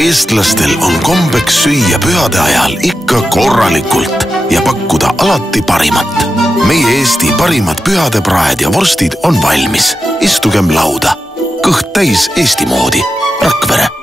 Eestlastel on kombeks süüa pühade ajal ikka korralikult ja pakkuda alati parimat. Meie Eesti parimad pühadepraed ja vorstid on valmis. Istugem lauda. Kõht täis Eesti moodi. Rakvere.